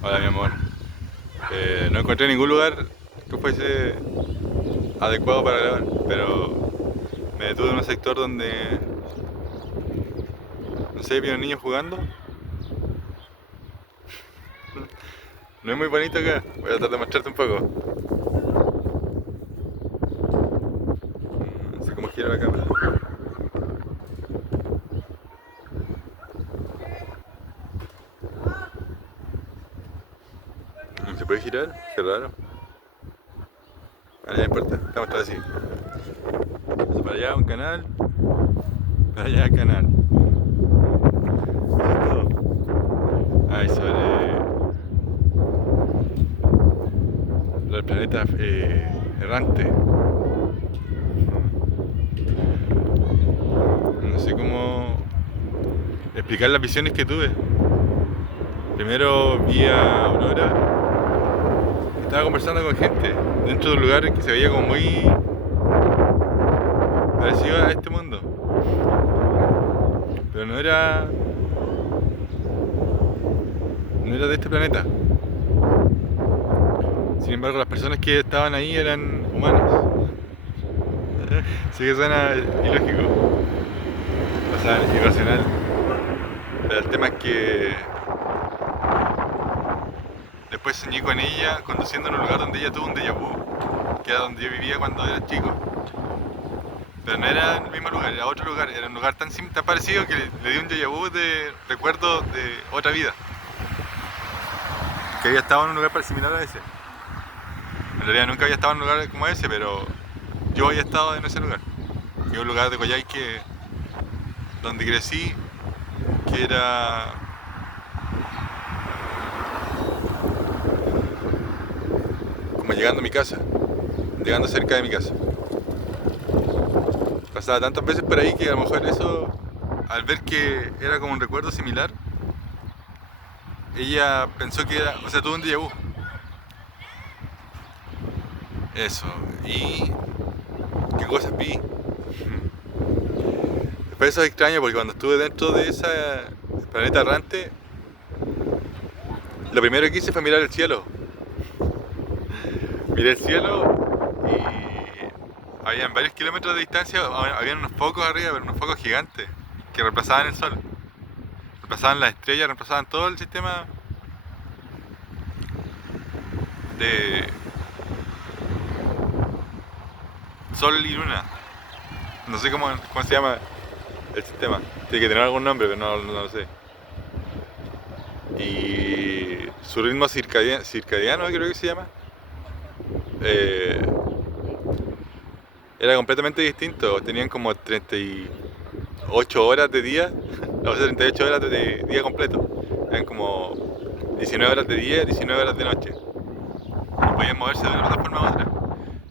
Hola, mi amor. No encontré ningún lugar que fuese adecuado para grabar, pero me detuve en un sector donde, no sé, vi a un niño jugando. No es muy bonito acá. Voy a tratar de mostrarte un poco. No sé cómo gira la cámara. ¿No se puede girar? Qué raro. No importa, te voy a mostrar así. Paso para allá un canal, para allá canal. Eso es todo. Hay sobre el planeta errante. No sé cómo explicar las visiones que tuve. Primero vi a Aurora. Estaba conversando con gente dentro de un lugar que se veía como muy parecido a este mundo. Pero no era de este planeta. Sin embargo, las personas que estaban ahí eran humanas. Sí que suena ilógico, o sea, irracional. Pero el tema es que después soñé con ella conduciendo en un lugar donde ella tuvo un déjà vu, que era donde yo vivía cuando era chico. Pero no era en el mismo lugar, era otro lugar, era un lugar tan parecido que le di un déjà vu de recuerdos de otra vida, que había estado en un lugar similar a ese. En realidad nunca había estado en un lugar como ese, pero yo había estado en ese lugar, que es un lugar de Coyhaique donde crecí, que era como llegando a mi casa, llegando cerca de mi casa. Pasaba tantas veces por ahí que a lo mejor eso, al ver que era como un recuerdo similar, ella pensó que era, o sea, tuvo un déjà vu. Eso. ¿Y qué cosas vi? Después eso es extraño porque cuando estuve dentro de ese planeta errante, lo primero que hice fue mirar el cielo. Miré el cielo y había varios kilómetros de distancia, había unos focos arriba, pero unos focos gigantes que reemplazaban el sol. Reemplazaban las estrellas, reemplazaban todo el sistema de sol y luna. No sé cómo se llama el sistema. Tiene que tener algún nombre, pero no lo sé. Y su ritmo circadiano, creo que se llama, eh, era completamente distinto. Tenían como 38 horas de día, o sea, 38 horas de día completo. Eran como 19 horas de día, 19 horas de noche. No podían moverse de una plataforma a otra.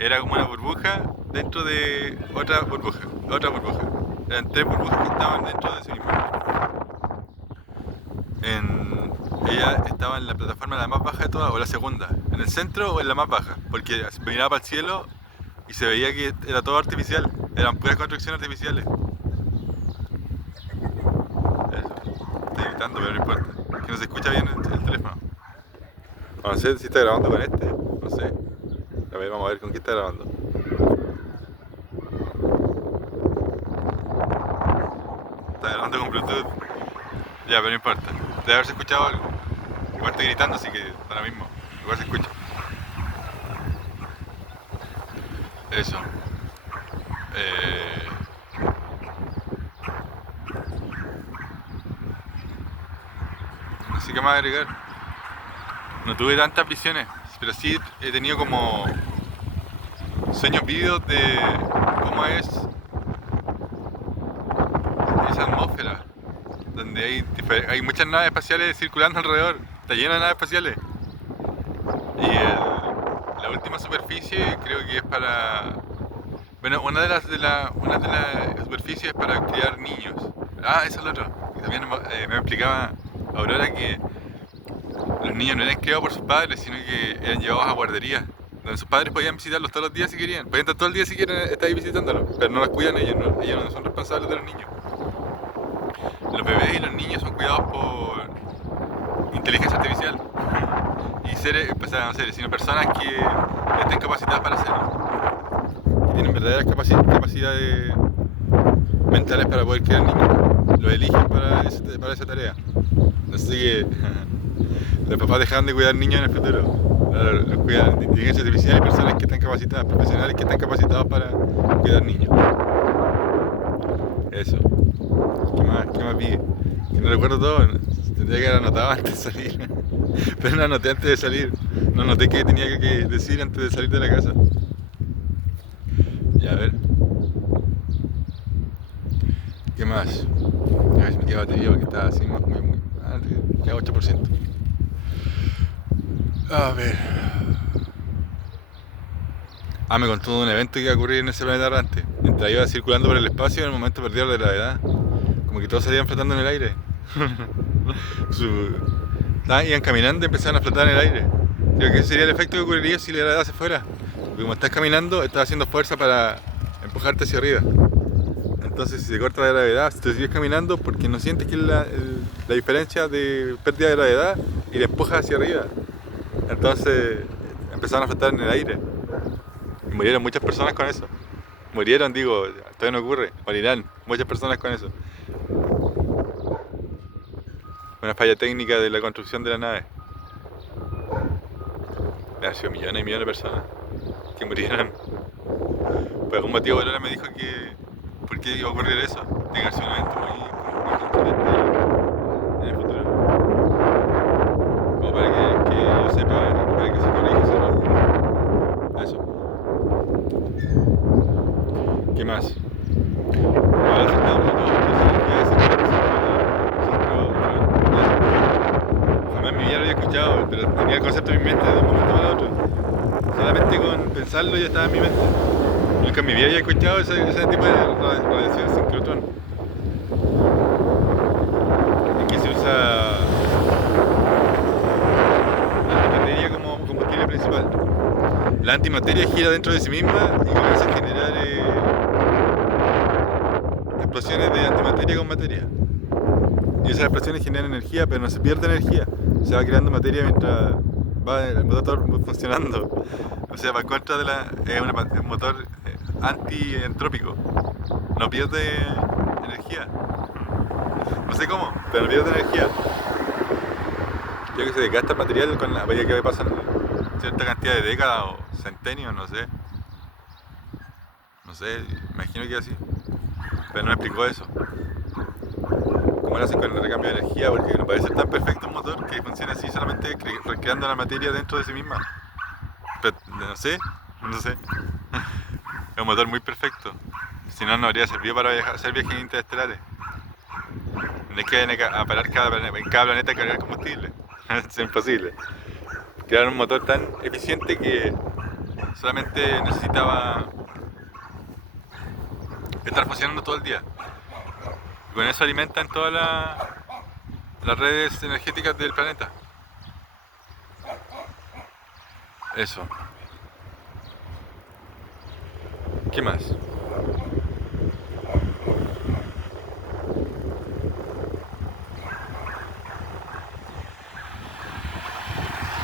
Era como una burbuja dentro de otra burbuja, otra burbuja. Eran tres burbujas que estaban dentro de sí mismas. Ella estaba en la plataforma la más baja de todas, o la segunda, en el centro o en la más baja, porque miraba para el cielo y se veía que era todo artificial, eran puras construcciones artificiales. Eso. Estoy gritando, pero no importa, es que no se escucha bien el teléfono. No sé si está grabando con este, no sé. A ver, vamos a ver con qué está grabando. Está grabando con Bluetooth. Ya, pero no importa. Debe haberse escuchado algo. Igual estoy gritando, así que da lo mismo. Igual se escucha. Eso. Eh, no sé qué más agregar. No tuve tantas visiones, pero sí he tenido como sueños vívidos de cómo es esa atmósfera, donde hay muchas naves espaciales circulando alrededor, está lleno de naves espaciales. Y la última superficie creo que es para... Bueno, una de las superficies es para criar niños. Ah, eso es lo otro. Y también me explicaba Aurora que los niños no eran criados por sus padres, sino que eran llevados a guarderías, donde sus padres podían visitarlos todos los días si querían. Podían estar todo el día si quieren estar ahí visitándolos, pero no los cuidan ellos, ¿no? Ellos no son responsables de los niños. Los bebés y los niños son cuidados por inteligencia artificial. seres, o sea, no seres, sino personas que estén capacitadas para hacerlo, que tienen verdaderas capacidades mentales para poder crear niños. Lo eligen para esa tarea. Así que los papás dejan de cuidar niños en el futuro. Ahora los cuidan inteligencia artificial y personas que están capacitadas, profesionales que están capacitados para cuidar niños. Eso. ¿Qué más vi? Que no recuerdo todo. Tendría que haber anotado antes de salir. Pero no anoté antes de salir. No noté qué tenía que decir antes de salir de la casa. Ya, a ver. ¿Qué más? A ver si me queda batería porque estaba así muy. Ya 8%. A ver. Me contó de un evento que iba a ocurrir en ese planeta errante. Mientras iba circulando por el espacio, en el momento perdió la gravedad. Como que todos salían flotando en el aire. Iban caminando y empezaban a flotar en el aire. Creo que ese sería el efecto que ocurriría si la gravedad se fuera. Porque como estás caminando, estás haciendo fuerza para empujarte hacia arriba. Entonces, si se corta la gravedad, si te sigues caminando, porque no sientes que es la diferencia de pérdida de gravedad y la empujas hacia arriba. Entonces, empezaron a flotar en el aire. Y murieron muchas personas con eso. Murieron, digo, todavía no ocurre. Morirán muchas personas con eso. Una falla técnica de la construcción de la nave. Han sido millones y millones de personas que murieron. Por algún motivo Aurora me dijo que por qué iba a ocurrir eso. Tiene que ser un evento muy contundente en el futuro. Como para que yo sepa, para que se corrija ese error. Eso. ¿Qué más? Ahora se está dando todo. Jamás en mi vida lo había escuchado, pero tenía el concepto en mi mente de un momento para otro. Solamente con pensarlo ya estaba en mi mente. Nunca en mi vida había escuchado ese tipo de radiación sincrotrón. En que se usa la antimateria como combustible principal. La antimateria gira dentro de sí misma y comienza a generar explosiones de antimateria con materia. Y esas explosiones generan energía, pero no se pierde energía. Se va creando materia mientras va el motor funcionando. O sea, va en contra de un motor antientrópico. No pierde energía. No sé cómo, pero no pierde energía. Creo que se desgasta el material con la medida que pasan cierta cantidad de décadas o centenios, no sé. No sé, imagino que es así. Pero no me explicó eso. Cómo lo hacen con el recambio de energía, porque no puede ser tan perfecto un motor que funcione así solamente recreando la materia dentro de sí misma. Pero no sé. Es un motor muy perfecto. Si no, no habría servido para hacer viajes interestelares. No hay que parar en cada planeta a cargar combustible. Es imposible. Crear un motor tan eficiente que solamente necesitaba estar funcionando todo el día. Y con eso alimentan todas las redes energéticas del planeta. Eso. ¿Qué más?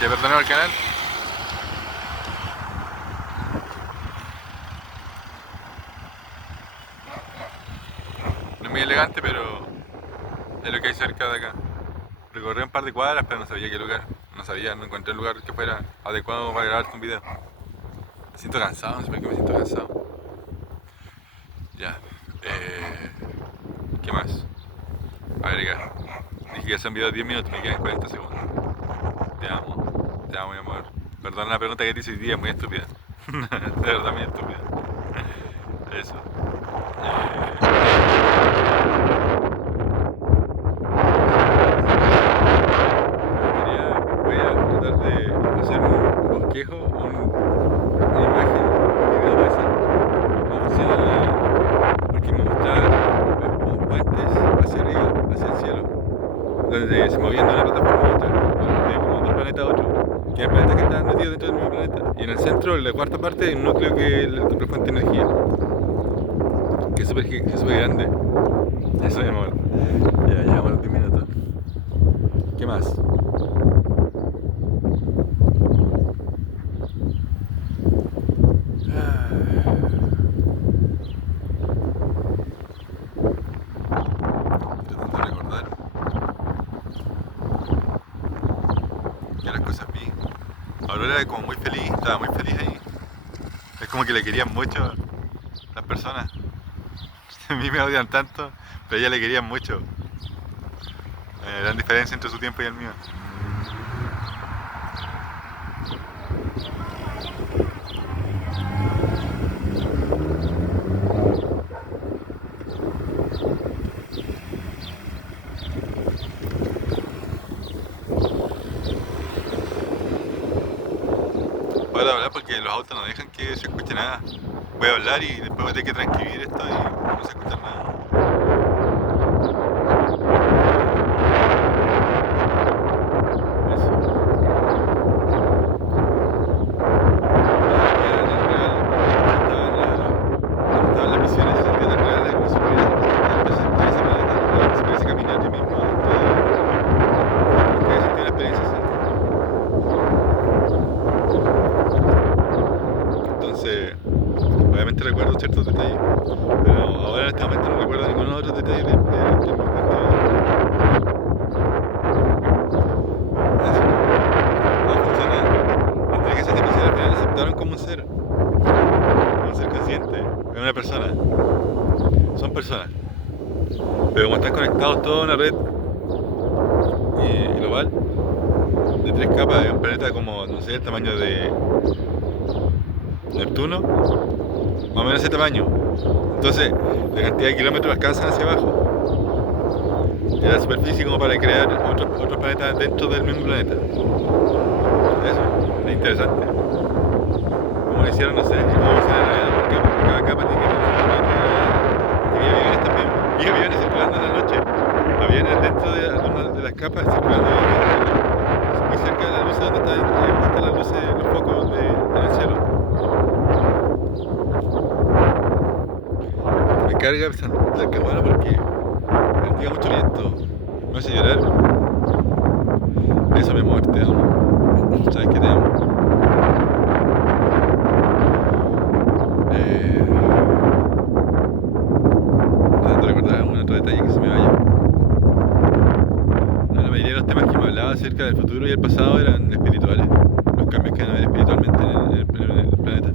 ¿Ya perdonaron el canal? No es muy elegante, pero es lo que hay cerca de acá. Recorrí un par de cuadras, pero no sabía qué lugar. No encontré un lugar que fuera adecuado para grabarte un video. Me siento cansado, no sé por qué me siento cansado. Ya. ¿Qué más? Agregar. Dije que hace un video de 10 minutos, me quedan 40 segundos. Te amo mi amor. Perdón la pregunta que te hice hoy día, es muy estúpida. De verdad muy estúpida. Eso. Voy a tratar de hacer un bosquejo, una imagen, un video de eso. Cómo funciona porque me mostraba puentes hacia arriba, hacia el cielo, donde se movían de una plataforma a otra, de como de un planeta a otro. Que hay planetas que están metidos dentro del mismo planeta. Y en el centro, en la cuarta parte, hay un núcleo que es la fuente de energía. Que es súper grande. Eso, mi amor. Ya, llevamos los 10 minutos. ¿Qué más? yo las cosas vi. Aurora era como muy feliz, estaba muy feliz ahí. Es como que le querían mucho las personas. A mí me odian tanto, pero a ella le querían mucho. Gran diferencia entre su tiempo y el mío. Voy a hablar porque los autos no dejan que se escuche nada. Voy a hablar y después voy a tener que transcribir esto y no se escucha nada. Estaban las misiones en vida real de que se pudiera presentar ese planeta, que se pudiese caminar yo mismo dentro de... Nunca había sentido una experiencia así. Entonces, obviamente recuerdo ciertos detalles, pero ahora en este momento no recuerdo ningún otro detalle de mi cuento. Eso. No funciona. La inteligencia artificial al final la aceptaron como un ser consciente, es una persona. Son personas. Pero como están conectados todos a una red global de 3 capas, de un planeta como, no sé, el tamaño de Neptuno, más o menos ese tamaño. Entonces, la cantidad de kilómetros alcanzan hacia abajo. Y la superficie como para crear otros planetas dentro del mismo planeta. Eso, es interesante. Como lo hicieron, no sé, como lo hicieron en la por capa, porque cada capa tiene que tener su propia gravedad. Había aviones también, vi aviones circulando en la noche. Aviones dentro de algunas de las capas circulando muy cerca de la luz donde están puestas las luces, los focos en el cielo. Me carga la cámara porque practica mucho viento, me hace llorar. Eso, mi amor, te amo. Sabes que te amo. Tratando de recordar algún otro detalle que se me vaya. No, la mayoría de los temas que me hablaba acerca del futuro y el pasado eran espirituales. Los cambios que van a haber espiritualmente en el planeta.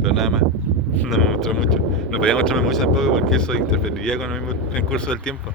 Pero nada más. No me mostró mucho. No podía mostrarme mucho tampoco porque eso interferiría con el mismo transcurso del tiempo.